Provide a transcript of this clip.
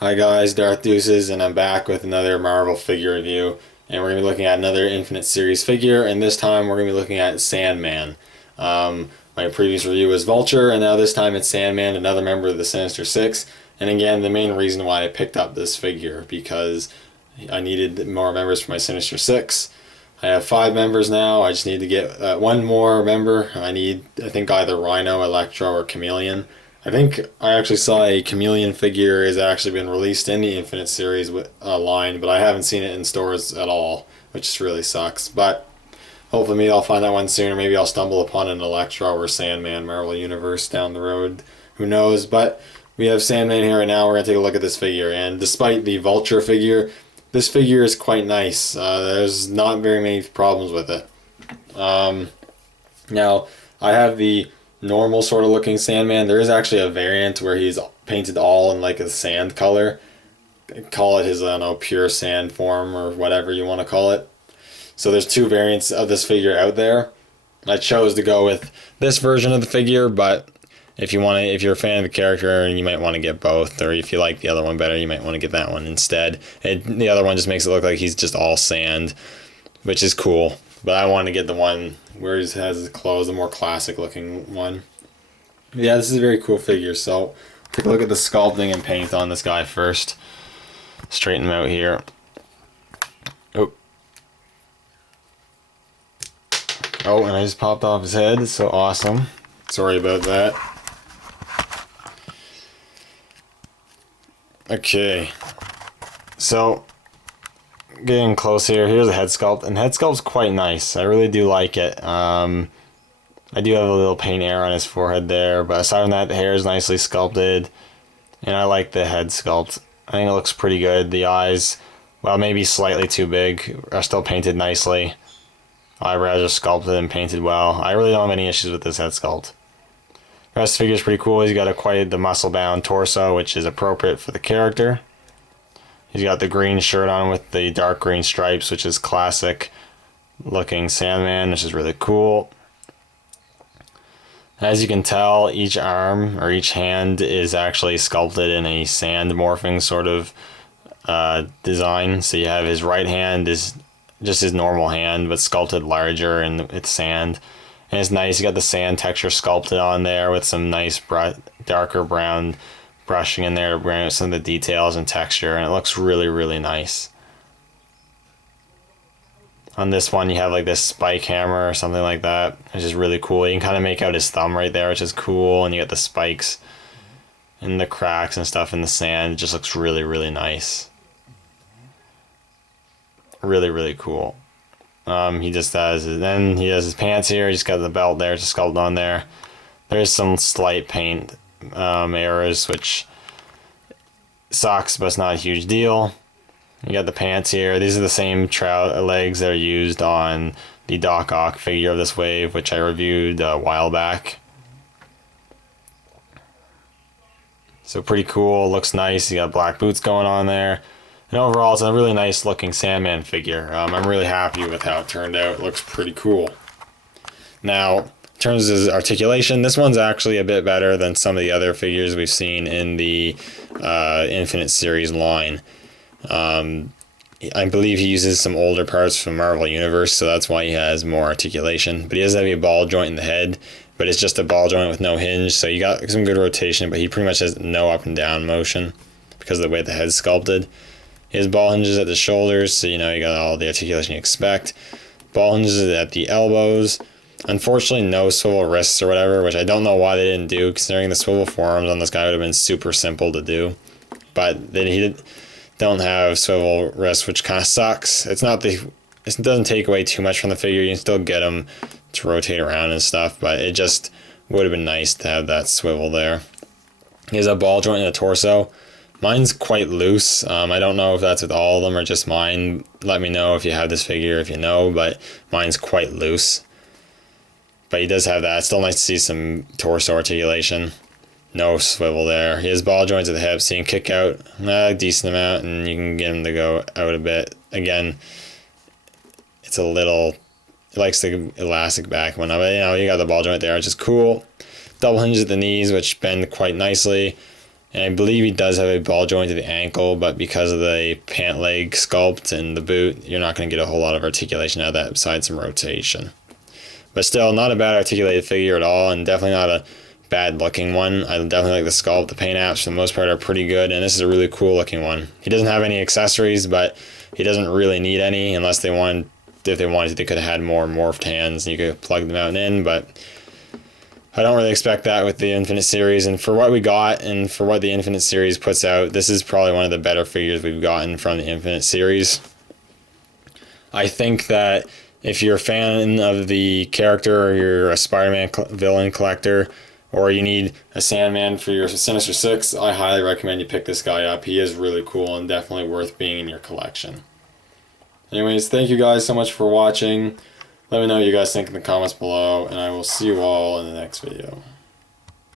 Hi guys, Darth Deuces, and I'm back with another Marvel figure review. And we're going to be looking at another Infinite Series figure, and this time we're going to be looking at Sandman. My previous review was Vulture, and now this time it's Sandman, another member of the Sinister Six. And again, the main reason why I picked up this figure, because I needed more members for my Sinister Six. I have 5 members now, I just need to get one more member. I think either Rhino, Electro, or Chameleon. I think I actually saw a Chameleon figure has actually been released in the Infinite Series line, but I haven't seen it in stores at all, which just really sucks. But hopefully maybe I'll find that one soon, or maybe I'll stumble upon an Electro or Sandman Marvel Universe down the road. Who knows? But we have Sandman here, and now we're going to take a look at this figure. And despite the Vulture figure, this figure is quite nice. There's not very many problems with it. Now, I have the normal sort of looking Sandman. There is actually a variant where he's painted all in like a sand color. Call it his, I don't know, pure sand form or whatever you want to call it. So there's 2 variants of this figure out there. I chose to go with this version of the figure, but if you're a fan of the character, you might want to get both, or if you like the other one better, you might want to get that one instead. The other one just makes it look like he's just all sand, which is cool. But I want to get the one where he has his clothes, the more classic looking one. But yeah, this is a very cool figure. So take a look at the sculpting and paint on this guy first. Straighten him out here. Oh. Oh, and I just popped off his head. So awesome. Sorry about that. Okay. So getting close here. Here's a head sculpt, and head sculpt's quite nice. I really do like it. I do have a little paint error on his forehead there, but aside from that, the hair is nicely sculpted, and I like the head sculpt. I think it looks pretty good. The eyes, well, maybe slightly too big, are still painted nicely. Eyebrows are sculpted and painted well. I really don't have any issues with this head sculpt. The rest of the figure is pretty cool. He's got quite the muscle-bound torso, which is appropriate for the character. He's got the green shirt on with the dark green stripes, which is classic looking Sandman, which is really cool. As you can tell, each arm or each hand is actually sculpted in a sand morphing sort of design. So you have his right hand is just his normal hand, but sculpted larger and it's sand. And it's nice, you got the sand texture sculpted on there with some nice darker brown brushing in there to bring out some of the details and texture, and it looks really, really nice. On this one, you have like this spike hammer or something like that, which is really cool. You can kind of make out his thumb right there, which is cool, and you got the spikes and the cracks and stuff in the sand. It just looks really, really nice. Really, really cool. He just has, then he has his pants here. He's got the belt there, just sculpted on there. There's some slight paint errors, which sucks, but it's not a huge deal. You got the pants here. These are the same legs that are used on the Doc Ock figure of this wave, which I reviewed a while back. So pretty cool, looks nice. You got black boots going on there. And overall, it's a really nice looking Sandman figure. I'm really happy with how it turned out. It looks pretty cool. Now, in terms of his articulation, this one's actually a bit better than some of the other figures we've seen in the Infinite Series line. I believe he uses some older parts from Marvel Universe, so that's why he has more articulation. But he does have a ball joint in the head, but it's just a ball joint with no hinge, so you got some good rotation, but he pretty much has no up and down motion because of the way the head's sculpted. He has ball hinges at the shoulders, so you got all the articulation you expect. Ball hinges at the elbows. Unfortunately, no swivel wrists or whatever, which I don't know why they didn't do, considering the swivel forearms on this guy would have been super simple to do. But he don't have swivel wrists, which kind of sucks. It doesn't take away too much from the figure. You can still get him to rotate around and stuff, but it just would have been nice to have that swivel there. He has a ball joint in the torso. Mine's quite loose. I don't know if that's with all of them or just mine. Let me know if you have this figure, if you know, but mine's quite loose. But he does have that. It's still nice to see some torso articulation. No swivel there. He has ball joints at the hips, so you can kick out a decent amount and you can get him to go out a bit. Again, it's a little, it likes the elastic back one, but you got the ball joint there, which is cool. Double hinges at the knees, which bend quite nicely. And I believe he does have a ball joint to the ankle, but because of the pant leg sculpt and the boot, you're not going to get a whole lot of articulation out of that besides some rotation. But still, not a bad articulated figure at all, and definitely not a bad looking one. I definitely like the sculpt. The paint apps for the most part are pretty good, and this is a really cool looking one. He doesn't have any accessories, but he doesn't really need any unless they wanted. If they wanted to, they could have had more morphed hands and you could plug them out and in, but I don't really expect that with the Infinite series. And for what we got and for what the Infinite series puts out, this is probably one of the better figures we've gotten from the Infinite series. I think that if you're a fan of the character, or you're a Spider-Man villain collector, or you need a Sandman for your Sinister Six, I highly recommend you pick this guy up. He is really cool and definitely worth being in your collection. Anyways, thank you guys so much for watching. Let me know what you guys think in the comments below, and I will see you all in the next video.